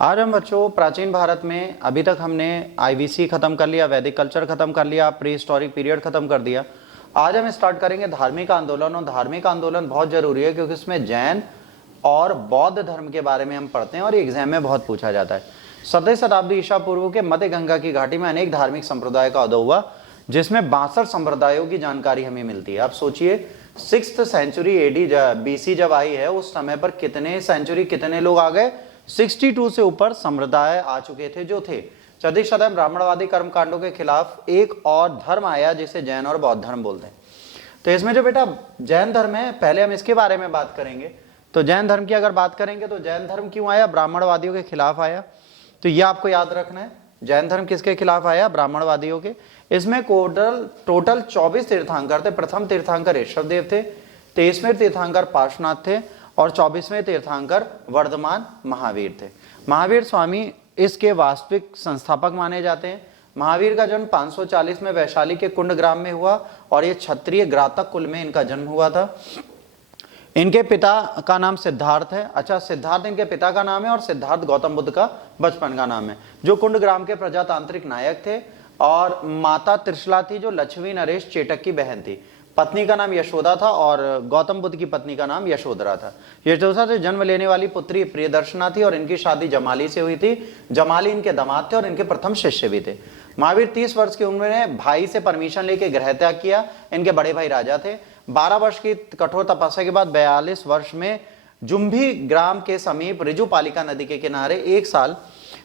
आज हम बच्चों प्राचीन भारत में अभी तक हमने आईवीसी खत्म कर लिया, वैदिक कल्चर खत्म कर लिया, प्री हिस्टोरिक पीरियड खत्म कर दिया। आज हम स्टार्ट करेंगे धार्मिक आंदोलन, और धार्मिक आंदोलन बहुत जरूरी है क्योंकि इसमें जैन और बौद्ध धर्म के बारे में हम पढ़ते हैं और एग्जाम में बहुत पूछा जाता है। 7वीं शताब्दी ईसा पूर्व के मध्य गंगा की घाटी में अनेक धार्मिक संप्रदाय का उदय हुआ, जिसमें 62 संप्रदायों की जानकारी हमें मिलती है। आप सोचिए 6th सेंचुरी एडी बीसी जब आई है, उस समय पर कितने लोग आ गए, 62 से ऊपर संप्रदाय आ चुके थे जो थे। 14वीं शताब्दी ब्राह्मणवादी कर्मकांडों के खिलाफ एक और धर्म आया जिसे जैन और बौद्ध धर्म बोलते हैं। तो इसमें जो बेटा जैन धर्म है, पहले हम इसके बारे में बात करेंगे। तो जैन धर्म की अगर बात करेंगे तो जैन धर्म क्यों आया, ब्राह्मणवादियों के खिलाफ आया। तो ये आपको याद रखना है, जैन धर्म किसके खिलाफ आया, ब्राह्मणवादियों के। इसमें टोटल 24 तीर्थंकर थे। प्रथम तीर्थंकर ऋषभदेव थे, 23वें तीर्थंकर पार्श्वनाथ थे और 24वें तीर्थंकर वर्धमान महावीर थे। महावीर स्वामी इसके वास्तविक संस्थापक माने जाते हैं। महावीर का जन्म 540 में वैशाली के कुंड ग्राम में हुआ और ये क्षत्रिय ग्रातक कुल में इनका जन्म हुआ था। इनके पिता का नाम सिद्धार्थ है। अच्छा, सिद्धार्थ इनके पिता का नाम है और सिद्धार्थ गौतम बुद्ध का बचपन का नाम है, जो कुंड ग्राम के प्रजातांत्रिक नायक थे। और माता त्रिशला थी जो लक्ष्मी नरेश चेटक की बहन थी। पत्नी का नाम यशोदा था और गौतम बुद्ध की पत्नी का नाम यशोधरा था। यशोदा से जन्म लेने वाली पुत्री प्रियदर्शना थी और इनकी शादी जमाली से हुई थी। जमाली इनके दामाद थे और इनके प्रथम शिष्य भी थे। महावीर 30 वर्ष की उम्र में भाई से परमिशन लेके गृह त्याग किया। इनके बड़े भाई राजा थे। 12 वर्ष की कठोर तपस्या के बाद 42 वर्ष में जुम्भी ग्राम के समीप ऋजुपालिका नदी के किनारे 1 साल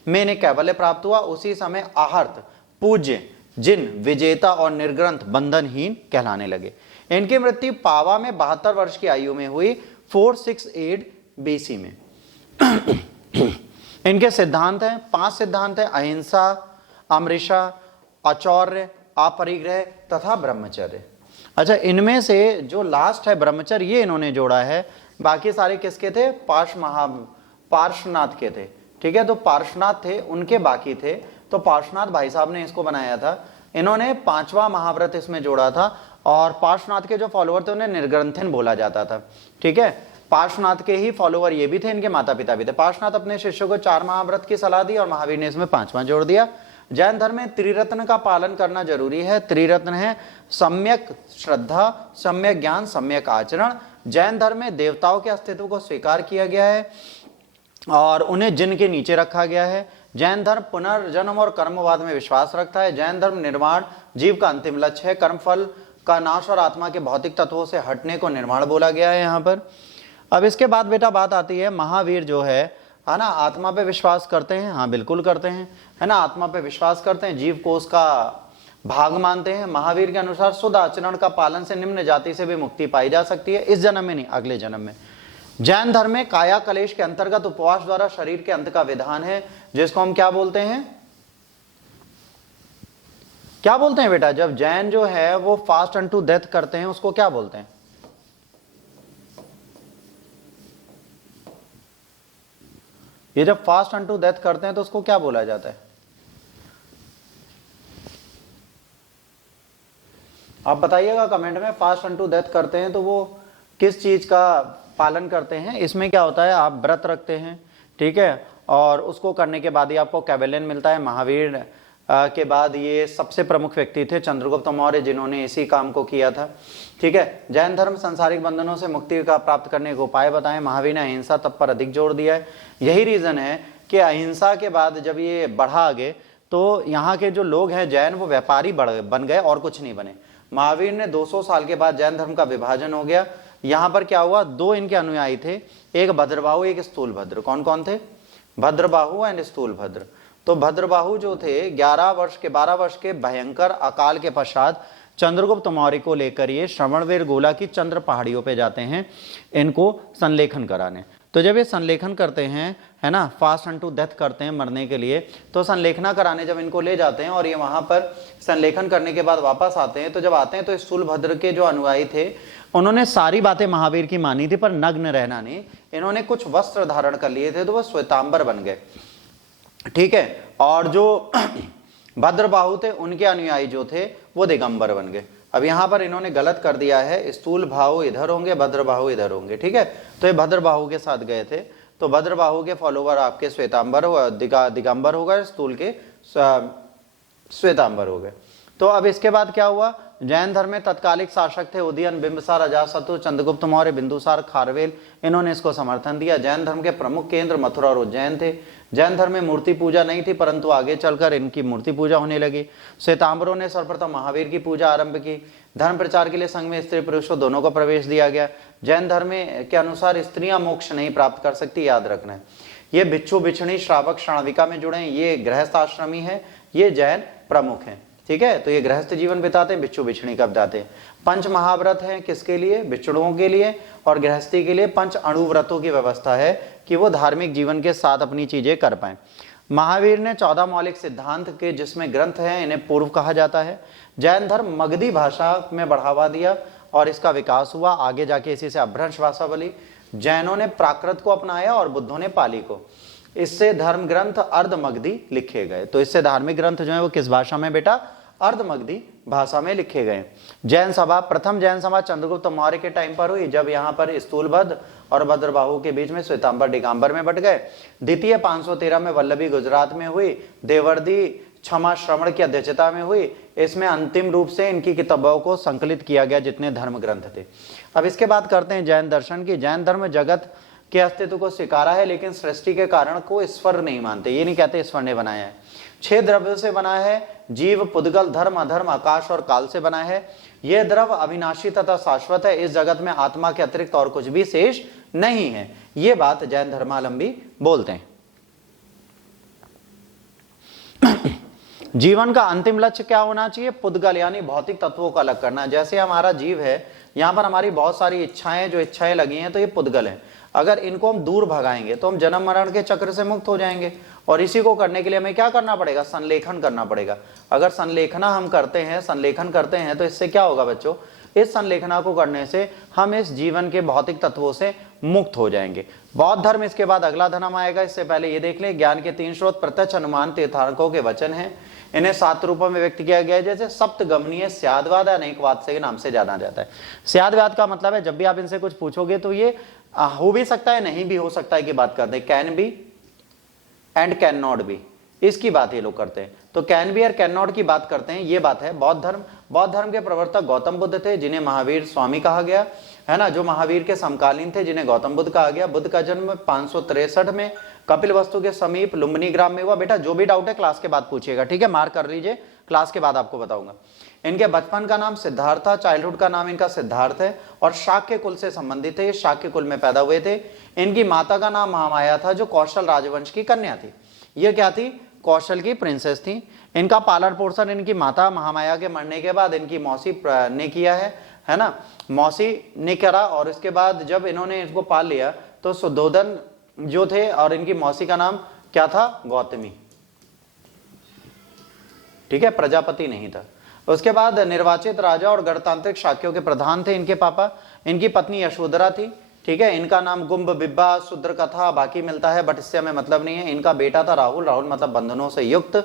में इन्हें कैवल्य प्राप्त हुआ। उसी समय आहर्त, पूज्य, जिन, विजेता और निर्ग्रंथ बंधनहीन कहलाने लगे। इनकी मृत्यु पावा में 72 वर्ष की आयु में हुई, 468 बीसी में। इनके सिद्धांत हैं, 5 सिद्धांत हैं: अहिंसा, अमृषा, अचौर्य, अपरिग्रह तथा ब्रह्मचर्य। अच्छा, इनमें से जो लास्ट है ब्रह्मचर्य, ये इन्होंने जोड़ा है। बाकी सारे किसके थे, पार्श्वनाथ के थे। ठीक है, तो पार्श्वनाथ थे, उनके बाकी थे। तो पार्श्वनाथ भाई साहब ने इसको बनाया था। इन्होंने 5वां महाव्रत इसमें जोड़ा था और पार्श्वनाथ के जो फॉलोअर थे उन्हें निर्ग्रंथन बोला जाता था। ठीक है, पार्श्वनाथ के ही फॉलोअर ये भी थे, इनके माता पिता भी थे। पार्श्वनाथ अपने शिष्यों को 4 महाव्रत की सलाह दी और महावीर ने इसमें 5वां जोड़ दिया। जैन धर्म में त्रिरत्न का पालन करना जरूरी है। त्रिरत्न है सम्यक श्रद्धा, सम्यक ज्ञान, सम्यक आचरण। जैन धर्म में देवताओं के अस्तित्व को स्वीकार किया गया है और उन्हें जिन के नीचे रखा गया है। जैन धर्म पुनर्जन्म और कर्मवाद में विश्वास रखता है। जैन धर्म निर्वाण जीव का अंतिम लक्ष्य है। कर्मफल का नाश और आत्मा के भौतिक तत्वों से हटने को निर्वाण बोला गया है यहाँ पर। अब इसके बाद बेटा बात आती है, महावीर जो है ना, आत्मा पे विश्वास करते हैं? हाँ बिल्कुल करते हैं, है ना, आत्मा पे विश्वास करते हैं, जीव को उसका भाग मानते हैं। महावीर के अनुसार शुद्ध आचरण का पालन से निम्न जाति से भी मुक्ति पाई जा सकती है, इस जन्म में नहीं, अगले जन्म में। जैन धर्म में काया कलेश के अंतर्गत उपवास द्वारा शरीर के अंत का विधान है, जिसको हम क्या बोलते हैं, क्या बोलते हैं बेटा, जब जैन जो है वो फास्ट अनटू डेथ करते हैं उसको क्या बोलते हैं? ये जब फास्ट अनटू डेथ करते हैं तो उसको क्या बोला जाता है? आप बताइएगा कमेंट में। फास्ट अनटू डेथ करते हैं तो वो किस चीज का पालन करते हैं? इसमें क्या होता है, आप व्रत रखते हैं, ठीक है, और उसको करने के बाद ही आपको कैवल्यन मिलता है। महावीर के बाद ये सबसे प्रमुख व्यक्ति थे चंद्रगुप्त मौर्य, जिन्होंने इसी काम को किया था। ठीक है, जैन धर्म संसारिक बंधनों से मुक्ति का प्राप्त करने के उपाय बताएं। महावीर ने अहिंसा तप पर अधिक जोर दिया है। यही रीजन है कि अहिंसा के बाद जब ये बढ़ा आगे तो यहाँ के जो लोग हैं जैन, वो व्यापारी बन गए और कुछ नहीं बने। महावीर ने 200 साल के बाद जैन धर्म का विभाजन हो गया। यहाँ पर क्या हुआ, 2 इनके अनुयायी थे, एक भद्रबाहु एक स्थूलभद्र। कौन कौन थे? भद्रबाहु एंड स्थूलभद्र। तो भद्रबाहु जो थे 12 वर्ष के भयंकर अकाल के पश्चात चंद्रगुप्त मौर्य को लेकर ये श्रवणबेर गोला की चंद्र पहाड़ियों पे जाते हैं इनको संलेखन कराने। तो जब ये संलेखन करते हैं, है ना, फास्ट अनटू डेथ करते हैं मरने के लिए, तो संलेखना कराने जब इनको ले जाते हैं और ये वहां पर संलेखन करने के बाद वापस आते हैं, तो जब आते हैं तो स्थूलभद्र के जो अनुयायी थे उन्होंने सारी बातें महावीर की मानी थी, पर नग्न रहना नहीं। इन्होंने कुछ वस्त्र धारण कर लिए थे तो वह श्वेतांबर बन गए। ठीक है, और जो भद्रबाहु थे उनके अनुयायी जो थे वो दिगंबर बन गए। अब यहाँ पर इन्होंने गलत कर दिया है, स्थूल बाहु इधर होंगे, भद्रबाहु इधर होंगे। ठीक है, तो ये भद्रबाहु के साथ गए थे। तो भद्रबाहु के फॉलोवर आपके श्वेतांबर दिगंबर हो गए, स्थूल के श्वेतांबर हो गए। तो अब इसके बाद क्या हुआ, जैन धर्म में तत्कालिक शासक थे उदयन, बिंबिसार, अजातशत्रु, चंद्रगुप्त मौर्य, बिंदुसार, खारवेल, इन्होंने इसको समर्थन दिया। जैन धर्म के प्रमुख केंद्र मथुरा और उज्जैन थे। जैन धर्म में मूर्ति पूजा नहीं थी, परंतु आगे चलकर इनकी मूर्ति पूजा होने लगी। श्वेतांबरों ने सर्वप्रथम महावीर की पूजा आरंभ की। धर्म प्रचार के लिए संघ में स्त्री पुरुषों दोनों को प्रवेश दिया गया। जैन धर्म के अनुसार स्त्रियां मोक्ष नहीं प्राप्त कर सकती, याद रखना है। ये भिक्षु भिक्षुणी श्रावक श्राविका में जुड़े हैं, ये गृहस्थ आश्रमी है, ये जैन प्रमुख हैं, ठीक है। तो ये गृहस्थ जीवन बिताते हैं, भिक्षु भिक्षुणी का बिताते हैं। पंच महाव्रत है, किसके लिए, भिक्षुओं के लिए, और गृहस्थी के लिए पंच अणुव्रतों की व्यवस्था है कि वो धार्मिक जीवन के साथ अपनी चीजें कर पाए। महावीर ने 14 मौलिक सिद्धांत के जिसमें ग्रंथ हैं, इन्हें पूर्व कहा जाता है। जैन धर्म मगधी भाषा में बढ़ावा दिया और इसका विकास हुआ, आगे जाके इसी से अपभ्रंश भाषा बनी। जैनों ने प्राकृत को अपनाया और बुद्धों ने पाली को। इससे धर्म ग्रंथ अर्ध मगधी लिखे गए। तो इससे धार्मिक ग्रंथ जो है वो किस भाषा में बेटा, अर्ध मगधी भाषा में लिखे गए। जैन सभा, प्रथम जैन सभा चंद्रगुप्त मौर्य के टाइम पर हुई, जब यहाँ पर स्थूलभद्र और भद्रबाहु के बीच में श्वेतांबर दिगंबर में बट गए। द्वितीय 513 में वल्लभी गुजरात में हुई। देवर्दी क्षमा श्रवण की अध्यक्षता में हुई। इसमें अंतिम रूप से इनकी किताबों को संकलित किया गया जितने धर्म ग्रंथ थे। अब इसके बाद करते हैं जैन दर्शन की। जैन धर्म जगत के अस्तित्व को स्वीकारा है, लेकिन सृष्टि के कारण को ईश्वर नहीं मानते। ये नहीं कहते ईश्वर ने बनाया है। 6 द्रव्यों से बना है, जीव, पुद्गल, धर्म, अधर्म, आकाश और काल से बना है। यह द्रव अविनाशी तथा शाश्वत है। इस जगत में आत्मा के अतिरिक्त और कुछ भी शेष नहीं है। ये बात जैन धर्मावलंबी बोलते हैं। जीवन का अंतिम लक्ष्य क्या होना चाहिए, पुद्गल यानी भौतिक तत्वों को अलग करना। जैसे हमारा जीव है, यहाँ पर हमारी बहुत सारी इच्छाएं, जो इच्छाएं लगी हैं, तो ये पुद्गल है। अगर इनको हम दूर भगाएंगे तो हम जन्म मरण के चक्र से मुक्त हो जाएंगे। और इसी को करने के लिए हमें क्या करना पड़ेगा, संलेखन करना पड़ेगा। अगर संलेखना हम करते हैं, संलेखन करते हैं, तो इससे क्या होगा बच्चों, इस संलेखना को करने से हम इस जीवन के भौतिक तत्वों से मुक्त हो जाएंगे। बौद्ध धर्म इसके बाद अगला धर्म आएगा। इससे पहले ये देख लें, ज्ञान के 3 स्रोत प्रत्यक्ष, अनुमान, तीर्थांकरों के वचन हैं। इन्हें 7 रूपों में व्यक्त किया गया है, जैसे सप्तगमनीय, स्यादवाद, अनेकवाद से नाम से जाना जाता है। स्यादवाद का मतलब है, जब भी आप इनसे कुछ पूछोगे तो ये हो भी सकता है, नहीं भी हो सकता है की बात करते हैं। Can be and can not be, इसकी बात ये लोग करते हैं। तो कैन बी और कैन नॉट की बात करते हैं, ये बात है बौद्ध धर्म। बौद्ध धर्म के प्रवर्तक गौतम बुद्ध थे, जिन्हें महावीर स्वामी कहा गया है ना, जो महावीर के समकालीन थे, जिन्हें गौतम बुद्ध कहा गया। बुद्ध का जन्म 563 में कपिलवस्तु के समीप लुम्बिनी ग्राम में हुआ। बेटा जो भी डाउट है क्लास के बाद पूछिएगा, ठीक है, मार्क कर लीजिए, क्लास के बाद आपको बताऊंगा। इनके बचपन का नाम सिद्धार्थ था, चाइल्डहुड का नाम इनका सिद्धार्थ है, और शाक्य कुल से संबंधित थे। ये शाक्य कुल में पैदा हुए थे। इनकी माता का नाम महामाया था, जो कौशल राजवंश की कन्या थी। ये क्या थी, कौशल की प्रिंसेस थी। इनका पालन पोषण इनकी माता महामाया के मरने के बाद इनकी मौसी ने किया है ना, मौसी ने करा। और इसके बाद जब इन्होंने इसको पाल लिया तो सुद्धोधन जो थे, और इनकी मौसी का नाम क्या था, गौतमी, ठीक है, प्रजापति नहीं था। उसके बाद निर्वाचित राजा और गणतांत्रिक शाक्यों के प्रधान थे इनके पापा। इनकी पत्नी यशोधरा थी, ठीक है। इनका नाम गुम्ब, बिब्बा, शूद्र कथा बाकी मिलता है, बट इससे हमें मतलब नहीं है। इनका बेटा था राहुल, राहुल मतलब बंधनों से युक्त।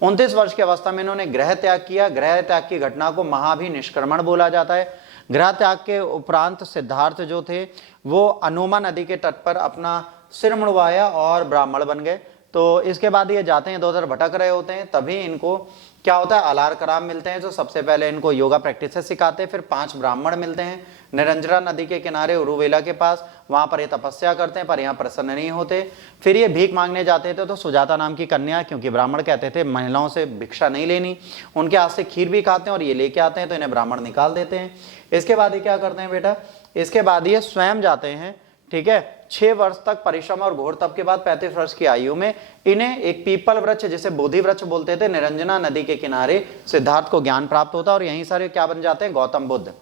29 वर्ष की अवस्था में इन्होंने गृह त्याग किया। गृह त्याग की घटना को महाभिनिष्क्रमण बोला जाता है। गृह त्याग के उपरांत सिद्धार्थ जो थे वो अनोमा नदी के तट पर अपना सिर मुड़वाया और ब्राह्मण बन गए। तो इसके बाद ये जाते हैं, इधर उधर भटक रहे होते हैं, तभी इनको क्या होता है, अलार कराम मिलते हैं, जो सबसे पहले इनको योगा प्रैक्टिस सिखाते हैं। फिर 5 ब्राह्मण मिलते हैं निरंजरा नदी के किनारे उरुवेला के पास। वहां पर ये तपस्या करते हैं, पर यहाँ प्रसन्न नहीं होते। फिर ये भीख मांगने जाते थे, तो सुजाता नाम की कन्या, क्योंकि ब्राह्मण कहते थे महिलाओं से भिक्षा नहीं लेनी, उनके हाथ से खीर भी खाते हैं, और ये लेके आते हैं, तो इन्हें ब्राह्मण निकाल देते हैं। इसके बाद ये क्या करते हैं बेटा, इसके बाद ये स्वयं जाते हैं, ठीक है। 6 वर्ष तक परिश्रम और घोर तप के बाद 35 वर्ष की आयु में इन्हें एक पीपल वृक्ष, जिसे बोधि वृक्ष बोलते थे, निरंजना नदी के किनारे सिद्धार्थ को ज्ञान प्राप्त होता है, और यहीं सारे क्या बन जाते हैं, गौतम बुद्ध।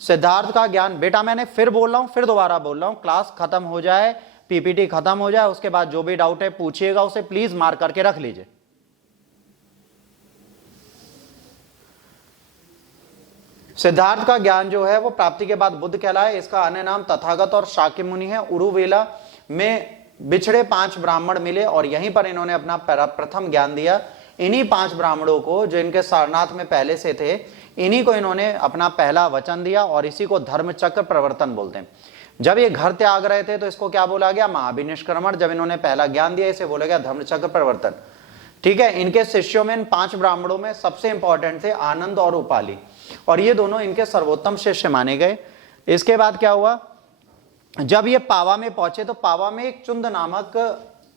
सिद्धार्थ का ज्ञान, बेटा मैंने फिर बोल रहा हूं, फिर दोबारा बोल रहा हूं, क्लास खत्म हो जाए, पीपीटी खत्म हो जाए, उसके बाद जो भी डाउट है पूछिएगा, उसे प्लीज मार्क करके रख लीजिए। सिद्धार्थ का ज्ञान जो है वो प्राप्ति के बाद बुद्ध कहलाए। इसका अन्य नाम तथागत और शाक्य मुनि है। उरुवेला में बिछड़े 5 ब्राह्मण मिले, और यहीं पर इन्होंने अपना प्रथम ज्ञान दिया। इन्हीं 5 ब्राह्मणों को, जो इनके सारनाथ में पहले से थे, इन्हीं को इन्होंने अपना पहला वचन दिया, और इसी को धर्म चक्र प्रवर्तन बोलते हैं। जब ये घर त्याग रहे थे तो इसको क्या बोला गया, महाभिनिष्क्रमण। जब इन्होंने पहला ज्ञान दिया इसे बोला गया धर्मचक्र परिवर्तन। ठीक है, इनके शिष्यों में, इन 5 ब्राह्मणों में सबसे इंपॉर्टेंट थे आनंद और उपाली, और ये दोनों इनके सर्वोत्तम शिष्य माने गए। इसके बाद क्या हुआ, जब ये पावा में पहुंचे तो पावा में एक चुंद नामक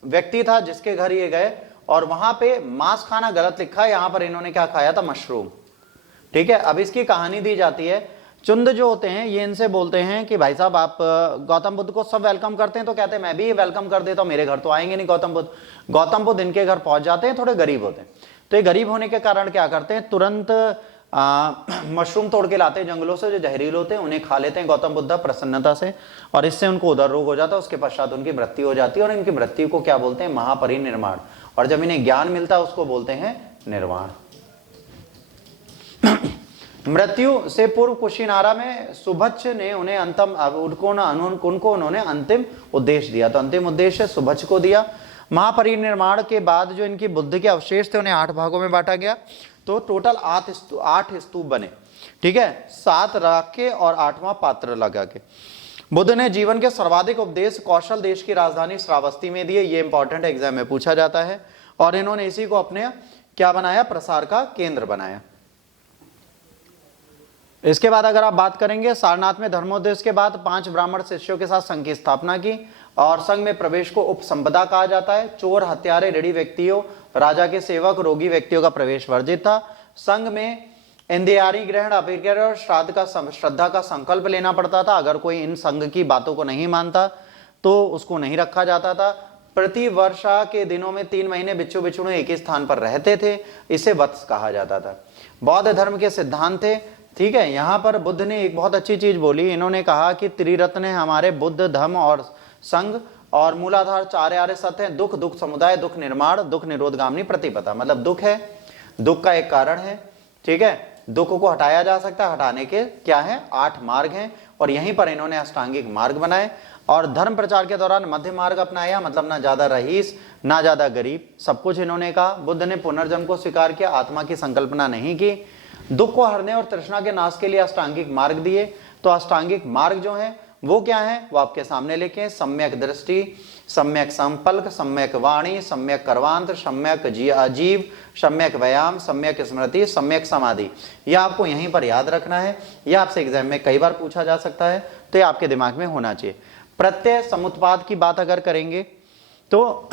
व्यक्ति था जिसके घर ये गए, और वहां पे मांस खाना गलत लिखा है, यहां पर इन्होंने क्या खाया था, मशरूम। ठीक है, अब इसकी कहानी दी जाती है। चुंद जो होते हैं ये इनसे बोलते हैं कि भाई साहब आप गौतम बुद्ध को सब वेलकम करते हैं, तो कहते हैं मैं भी वेलकम कर देता हूं, मेरे घर तो आएंगे नहीं गौतम बुद्ध। गौतम बुद्ध इनके घर पहुंच जाते हैं, थोड़े गरीब होते हैं, तो ये गरीब होने के कारण क्या करते हैं, तुरंत मशरूम तोड़ के लाते हैं जंगलों से जो जहरीले होते हैं, उन्हें खा लेते हैं गौतम बुद्ध प्रसन्नता से, और इससे उनको उदर रोग हो जाता है। उसके पश्चात उनकी मृत्यु हो जाती है, और इनकी मृत्यु को क्या बोलते हैं, महापरिनिर्वाण। और जब इन्हें ज्ञान मिलता है उसको बोलते हैं निर्वाण। मृत्यु से पूर्व कुशीनारा में सुभच्छ ने उन्हें उनको उन्होंने अंतिम उद्देश दिया, तो अंतिम उद्देश्य सुभच्छ को दिया। महापरिनिर्वाण के बाद जो इनकी बुद्ध के अवशेष थे उन्हें 8 भागों में बांटा गया, तो टोटल 8 स्तूप बने। ठीक है, 7 रख के और 8वां पात्र लगा के। बुद्ध ने जीवन के सर्वाधिक उपदेश कौशल देश की राजधानी श्रावस्ती में दिए, ये इंपॉर्टेंट एग्जाम में पूछा जाता है, और इन्होंने इसी को अपने क्या बनाया, प्रसार का केंद्र बनाया। इसके बाद अगर आप बात करेंगे, सारनाथ में धर्मोपदेश के बाद 5 ब्राह्मण शिष्यों के साथ संघ की स्थापना की, और संघ में प्रवेश को उपसंपदा कहा जाता है। चोर, हत्यारे, ऋणी व्यक्तियों, राजा के सेवक, रोगी व्यक्तियों का प्रवेश वर्जित था। संघ में इंद्रियारी ग्रहण, अपरिग्रह और श्रद्धा का संकल्प लेना पड़ता था। अगर कोई इन संघ की बातों को नहीं मानता तो उसको नहीं रखा जाता था। प्रति वर्षा के दिनों में 3 महीने बिच्छू बिच्छू एक ही स्थान पर रहते थे, इसे वत्स कहा जाता था। बौद्ध धर्म के सिद्धांत थे। ठीक है, यहां पर बुद्ध ने एक बहुत अच्छी चीज बोली, इन्होंने कहा कि त्रिरत्न है हमारे, बुद्ध, धम्म और संघ, और मूलाधार 4 आर्य सत्य हैं, दुख, दुख समुदाय, दुख निर्माण, दुख निरोधगामिनी प्रतिपदा। मतलब दुख है, दुख का एक कारण है। ठीक है, दुख को हटाया जा सकता है, हटाने के क्या है, 8 मार्ग हैं, और यहीं पर इन्होंने अष्टांगिक मार्ग बनाए। और धर्म प्रचार के दौरान मध्य मार्ग अपनाया, मतलब ना ज्यादा रईस ना ज्यादा गरीब, सब कुछ इन्होंने कहा। बुद्ध ने पुनर्जन्म को स्वीकार किया, आत्मा की संकल्पना नहीं की। दुख को हरने और तृष्णा के नाश के लिए अष्टांगिक मार्ग दिए। तो अष्टांगिक मार्ग जो है वो क्या है, वो आपके सामने लिखे, सम्यक दृष्टि, सम्यक संपल्क, सम्यक वाणी, सम्यक कर्वांत, सम्यक अजीव, सम्यक व्यायाम, सम्यक स्मृति, सम्यक समाधि। यह आपको यहीं पर याद रखना है, यह आपसे एग्जाम में कई बार पूछा जा सकता है, तो ये आपके दिमाग में होना चाहिए। प्रत्यय समुत्पाद की बात अगर करेंगे तो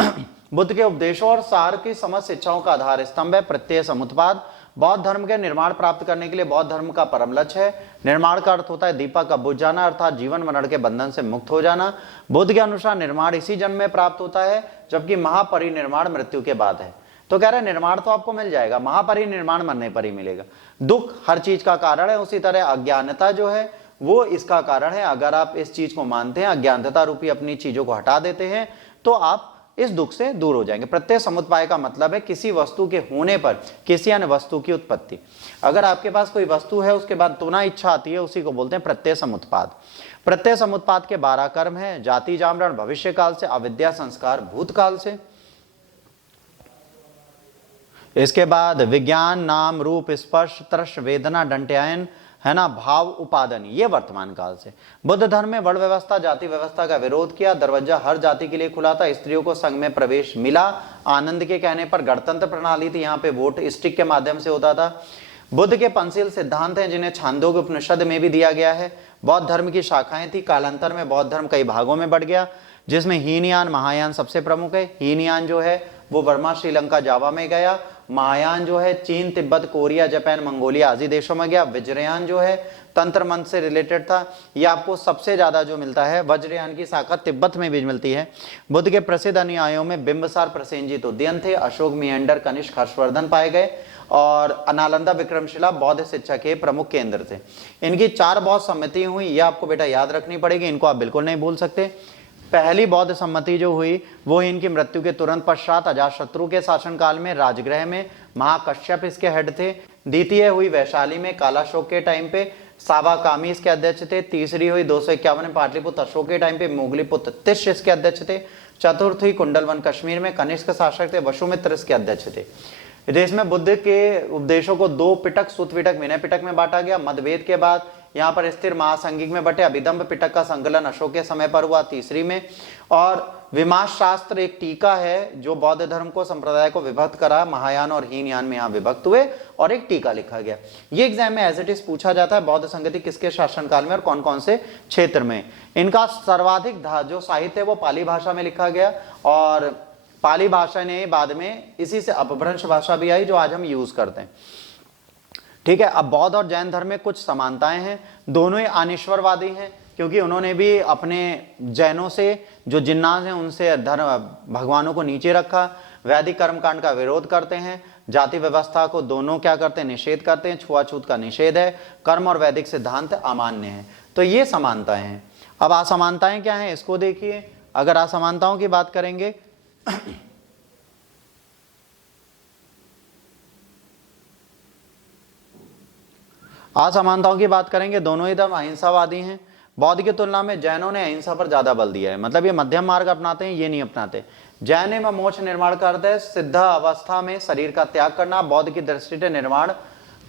बुद्ध के उपदेशों और सार की समस्त शिक्षाओं का आधार स्तंभ है प्रत्यय समुत्पाद। बौद्ध धर्म के निर्माण प्राप्त करने के लिए बौद्ध धर्म का परम लक्ष्य है। निर्माण का अर्थ होता है दीपक का बुझ जाना, अर्थात जीवन मरण के बंधन से मुक्त हो जाना। बुद्ध के अनुसार निर्माण इसी जन्म में प्राप्त होता है, जबकि महापरिनिर्माण मृत्यु के बाद है। तो कह रहे निर्माण तो आपको मिल जाएगा, महापरिनिर्माण मरने पर ही मिलेगा। दुख हर चीज का कारण है, उसी तरह अज्ञानता जो है वो इसका कारण है। अगर आप इस चीज को मानते हैं, अज्ञानता रूपी अपनी चीजों को हटा देते हैं, तो आप इस दुख से दूर हो जाएंगे। प्रत्यय समुत्पाय का मतलब है किसी वस्तु के होने पर किसी अन्य वस्तु की उत्पत्ति। अगर आपके पास कोई वस्तु है, उसके बाद तुना इच्छा आती है, उसी को बोलते हैं प्रत्यय समुत्पाद। प्रत्यय समुत्पाद के 12 कर्म है, जाति जामरण भविष्य काल से, अविद्या संस्कार भूतकाल से। इसके बाद विज्ञान, नाम, रूप, स्पर्श, तृष, वेदना, दंट्यायन है ना, भाव, उपादन, ये वर्तमान काल से। बुद्ध धर्म में वर्ण व्यवस्था, जाति व्यवस्था का विरोध किया। दरवाजा हर जाति के लिए खुला था, स्त्रियों को संघ में प्रवेश मिला। आनंद के कहने पर गणतंत्र प्रणाली थी, यहाँ पे वोट स्टिक के माध्यम से होता था। बुद्ध के पंचशील सिद्धांत हैं जिन्हें छांदोग्य उपनिषद में भी दिया गया है। बौद्ध धर्म की शाखाएं थी, कालांतर में बौद्ध धर्म कई भागों में बढ़ गया, जिसमें हीनयान, महायान सबसे प्रमुख है। हीनयान जो है वो बर्मा, श्रीलंका, जावा में गया। महायान जो है चीन, तिब्बत, कोरिया, जापान, मंगोलिया आदि देशों में गया। वज्रयान जो है तंत्र मंत्र से रिलेटेड था, ये आपको सबसे ज्यादा जो मिलता है वज्रयान की शाखा तिब्बत में भी मिलती है। बुद्ध के प्रसिद्ध अनुयायियों में बिंबसार, प्रसेनजीत, उदयन थे। अशोक, मिएंडर, कनिष्क, हर्षवर्धन पाए गए, और नालंदा, विक्रमशिला बौद्ध शिक्षा के प्रमुख केंद्र थे। इनकी 4 बौद्ध सम्मति हुई, ये आपको बेटा याद रखनी पड़ेगी, इनको आप बिल्कुल नहीं भूल सकते। पहली बौद्ध सम्मति जो हुई वो इनकी मृत्यु के तुरंत पश्चात अजातशत्रु के शासनकाल में राजगृह में, महाकश्यप इसके हेड थे। द्वितीय हुई वैशाली में कालाशोक के टाइम पे, सावाकामी इसके अध्यक्ष थे। तीसरी हुई 251 में पाटलिपुत्र अशोक के टाइम पे, मोगलीपुत्र तिष्य इसके अध्यक्ष थे। चतुर्थ हुई कुंडलवन कश्मीर में, कनिष्क शासक थे, वसुमित्र इसके अध्यक्ष थे। देश में बुद्ध के उपदेशों को 2 पिटक, सुत पिटक, विनय पिटक में बांटा गया। मतभेद के बाद यहाँ पर स्थिर महासंगिक में बटे। अभिदम्भ पिटक का संकलन अशोक के समय पर हुआ, तीसरी में। और विमास शास्त्र एक टीका है जो बौद्ध धर्म को संप्रदाय को विभक्त करा, महायान और हीनयान में यहाँ विभक्त हुए और एक टीका लिखा गया। ये एग्जाम में एज इट इज पूछा जाता है, बौद्ध संगति किसके शासनकाल में और कौन कौन से क्षेत्र में। इनका सर्वाधिक जो साहित्य है वो पाली भाषा में लिखा गया, और पाली भाषा ने बाद में इसी से अपभ्रंश भाषा भी आई जो आज हम यूज करते हैं। ठीक है, अब बौद्ध और जैन धर्म में कुछ समानताएं हैं, दोनों ही अनिश्वरवादी हैं, क्योंकि उन्होंने भी अपने जैनों से जो जिन्नास हैं उनसे धर्म भगवानों को नीचे रखा, वैदिक कर्मकांड का विरोध करते हैं, जाति व्यवस्था को दोनों क्या करते हैं, निषेध करते हैं, छुआछूत का निषेध है, कर्म और वैदिक सिद्धांत अमान्य है। तो ये समानताएं हैं। अब असमानताएं क्या हैं इसको देखिए। अगर असमानताओं की बात करेंगे असमानताओं की बात करेंगे, दोनों ही धर्म अहिंसावादी हैं। बौद्ध की तुलना में जैनों ने अहिंसा पर ज्यादा बल दिया है, मतलब ये मध्यम मार्ग अपनाते हैं, ये नहीं अपनाते। जैन में मोक्ष निर्माण करते हैं, सिद्ध अवस्था में शरीर का त्याग करना। बौद्ध की दृष्टि से निर्माण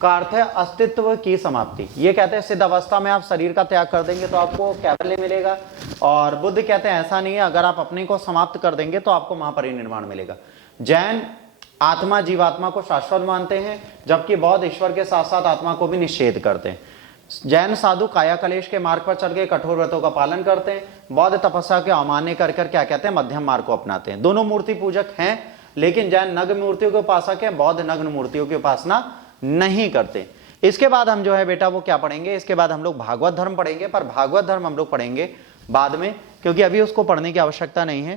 का अर्थ है अस्तित्व की समाप्ति। ये कहते हैं सिद्ध अवस्था में आप शरीर का त्याग कर देंगे तो आपको कैवल्य मिलेगा, और बुद्ध कहते हैं ऐसा नहीं है, अगर आप अपने को समाप्त कर देंगे तो आपको महापरिनिर्वाण मिलेगा। जैन आत्मा जीवात्मा को शाश्वत मानते हैं, जबकि बौद्ध ईश्वर के साथ साथ आत्मा को भी निषेध करते हैं। जैन साधु काया कलेश के मार्ग पर चल के कठोर व्रतों का पालन करते हैं। बौद्ध तपस्या के अमान्य कर क्या कहते हैं, मध्यम मार्ग को अपनाते हैं। दोनों मूर्ति पूजक हैं, लेकिन जैन नग्न मूर्तियों के उपासक हैं, बौद्ध नग्न मूर्तियों की उपासना नहीं करते। इसके बाद हम जो है बेटा वो क्या पढ़ेंगे, इसके बाद हम लोग भागवत धर्म पढ़ेंगे, पर भागवत धर्म हम लोग पढ़ेंगे बाद में, क्योंकि अभी उसको पढ़ने की आवश्यकता नहीं है।